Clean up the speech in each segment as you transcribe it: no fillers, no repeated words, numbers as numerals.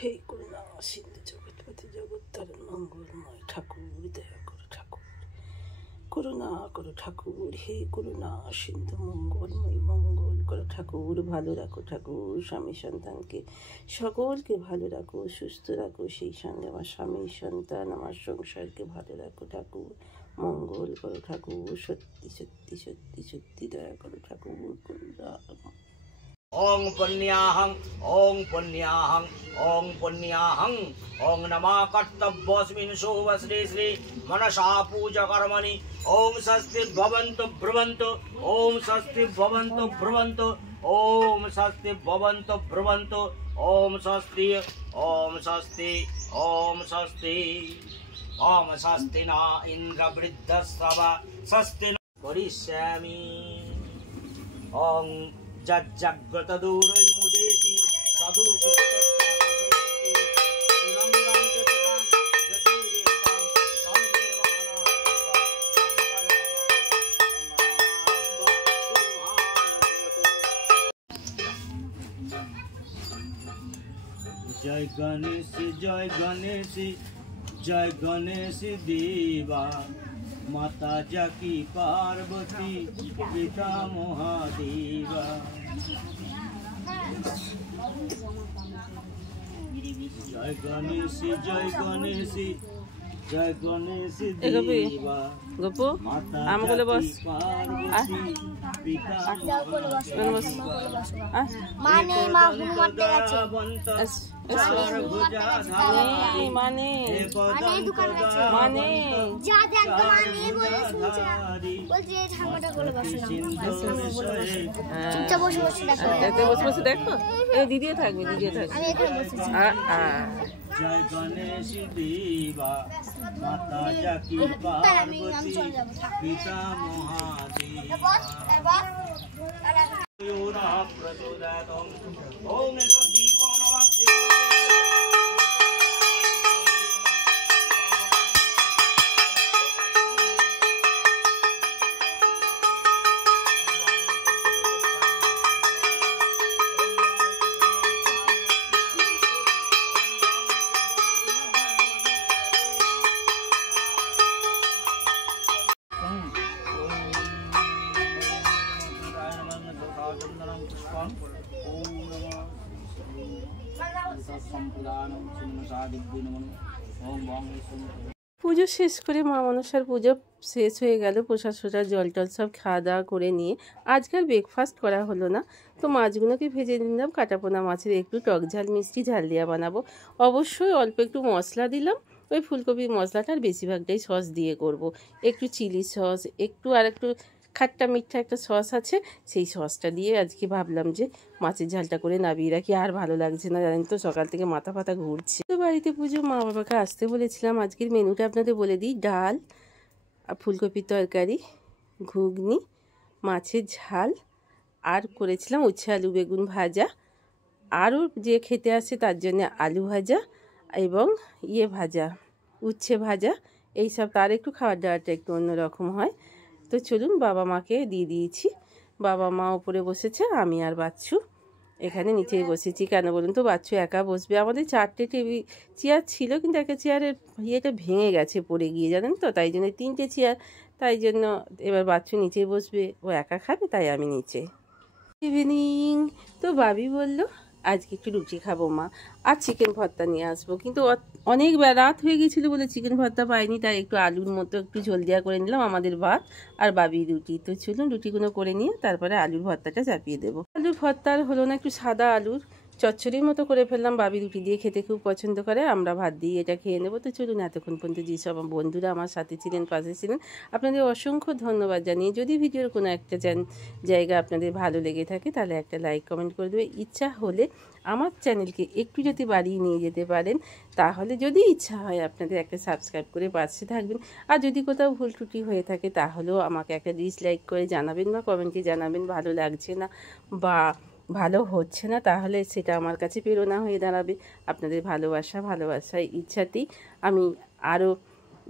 হে করুণা সিন্ধু জগৎপতি জগত্তারণ মঙ্গলময় ঠাকুর, দয়া করো ঠাকুর, করুণা করো ঠাকুর। হে করুণা সিন্ধু মঙ্গলময়, মঙ্গল করো ঠাকুর, ভালো রাখো ঠাকুর স্বামী সন্তানকে, সকলকে ভালো রাখো, সুস্থ রাখো, সেই সঙ্গে আমার স্বামী সন্তান আমার সংসারকে ভালো রাখো ঠাকুর, মঙ্গল করো ঠাকুর, সত্যি সত্যি সত্যি সত্যি দয়া করো ঠাকুর, করুণা। ओं पुण्याहं ओं पुण्याहं ओं पुण्याहं ओं नमः कर्तव्योऽस्मिन् शुभ श्री श्री मनसा पूजा कर्मणि ओं स्वस्ति भवन्तु ब्रुवन्तु ओं स्वस्ति भवन्तु ब्रुवन्तु ओं स्वस्ति भवन्तु ब्रुवन्तु ओं स्वस्ति ओं स्वस्ति ओं स्वस्ति ओं स्वस्ति न इन्द्रवृद्धस्रव स्वस्ति न करिष्यामि ओं जज्जाग्रत दूरै मुदेति साधु सत्तत्वति दुरंगं जतिकां जतिरेतां जय गणेश जय गणेश जय गणेश देवा माता जाकी पार्वती पिता महादेवा जय गणेश जय गणेश जय गणेश देवा माता जाकी पार्वती पिता माने माँ हनुमान माने दुकान माने ज्यादा माने बोले बोलते ঠাকুরটা বলে বসে চুপচাপ বসে বসে দেখো এতে বসে বসে দেখো এই দিদিও থাকবে দিদিও থাকবে আমি এখানে বসেছি जय गणेश देवा माता जाकी पार्वती पिता महादेवा प्रचोदयात् ओम दीपो नमः পুজো শেষ করে মা মনসার পুজো শেষ হয়ে গেল, প্রসাদ সোসাদ জল টল সব খাওয়া দাওয়া করে নিয়ে আজকাল ব্রেকফাস্ট করা হলো না, তো মাছগুলোকে ভেজে নিলাম। কাটাপোনা মাছের একটু টক ঝাল মিষ্টি ঝাল দিয়া বানাবো, অবশ্যই অল্প একটু মশলা দিলাম, ওই ফুলকপির মশলাটার বেশিরভাগটাই সস দিয়ে করব। একটু চিলি সস, একটু আর একটু খাট্টা মিঠা একটা সস আছে, সেই সসটা দিয়ে আজকে ভাবলাম যে মাছের ঝালটা করে নামিয়ে রাখি। আর ভালো লাগছে না, জানেন তো সকাল থেকে মাথা ফাতা ঘুরছে। তো বাড়িতে পুজো, মা বাবাকে আসতে বলেছিলাম। আজকের মেনুটা আপনাদের বলে দিই: ডাল, ফুলকপির তরকারি, ঘুগনি, মাছের ঝাল, আর করেছিলাম উচ্ছে আলু বেগুন ভাজা, আরও যে খেতে আসে তার জন্য আলু ভাজা এবং ভাজা, উচ্ছে ভাজা, এইসব। তার একটু খাওয়ার দাওয়াটা একটু অন্যরকম হয়। তো চলুন, বাবা মাকে দিয়ে দিয়েছি, বাবা মা উপরে বসেছে, আমি আর বাচ্চু এখানে নিচেই বসেছি। কেন বলুন তো, বাচ্চু একা বসবে। আমাদের 4টে টেবিল চেয়ার ছিল, কিন্তু একটা চেয়ারের ইয়েটা ভেঙে গেছে পড়ে গিয়ে, জানেন তো, তাই জন্য 3টে চেয়ার, তাই জন্য এবার বাচ্চু নিচেই বসবে, ও একা খাবে, তাই আমি নিচে। ইভিনিং। তো বাবি বলল আজকে একটু রুটি খাবো মা, আর চিকেন ভর্তা নিয়ে আসবো, কিন্তু অনেক রাত হয়ে গেছিলো বলে চিকেন ভর্তা পাইনি, তাই একটু আলুর মতো একটু ঝোল দেওয়া করে নিলাম। আমাদের ভাত আর বাবি রুটি। তো চলুন রুটিগুলো করে নিয়ে তারপরে আলুর ভর্তাটা চাপিয়ে দেবো। আলুর ভর্তা আর হলো না, একটু সাদা আলুর চচ্চড়ির মতো করে ফেললাম। বাবি রুটি দিয়ে খেতে খুব পছন্দ করে, আমরা ভাত দিয়ে এটা খেয়ে নেবো। তো চলুন, এতক্ষণ পর্যন্ত যেসব বন্ধুরা আমার সাথে ছিলেন, পাশে ছিলেন, আপনাদের অসংখ্য ধন্যবাদ জানিয়ে, যদি ভিডিওর কোনো একটা জায়গা আপনাদের ভালো লেগে থাকে তাহলে একটা লাইক কমেন্ট করে দেবে। ইচ্ছা হলে আমার চ্যানেলকে একটু যদি বাড়িয়ে নিয়ে যেতে পারেন, তাহলে যদি ইচ্ছা হয় আপনাদের একটা সাবস্ক্রাইব করে পাশে থাকবেন। আর যদি কোথাও ভুল ত্রুটি হয়ে থাকে তাহলেও আমাকে একটা ডিসলাইক করে জানাবেন বা কমেন্টে জানাবেন ভালো লাগছে না বা ভালো হচ্ছে না, তাহলে সেটা আমার কাছে প্রেরণা হয়ে দাঁড়াবে। আপনাদের ভালোবাসার ইচ্ছাতেই আমি আরও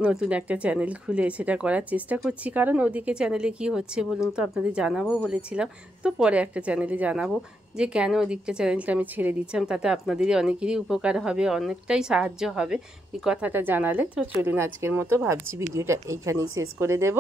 নতুন একটা চ্যানেল খুলে সেটা করার চেষ্টা করছি। কারণ ওদিকে চ্যানেলে কি হচ্ছে বলুন তো, আপনাদের জানাবো বলেছিলাম, তো পরে একটা চ্যানেলে জানাবো। যে কেন ওদিকটা চ্যানেলটা আমি ছেড়ে দিচ্ছিলাম, তাতে আপনাদেরই অনেকেরই উপকার হবে, অনেকটাই সাহায্য হবে এই কথাটা জানালে। তো চলুন আজকের মতো ভাবছি ভিডিওটা এইখানেই শেষ করে দেব।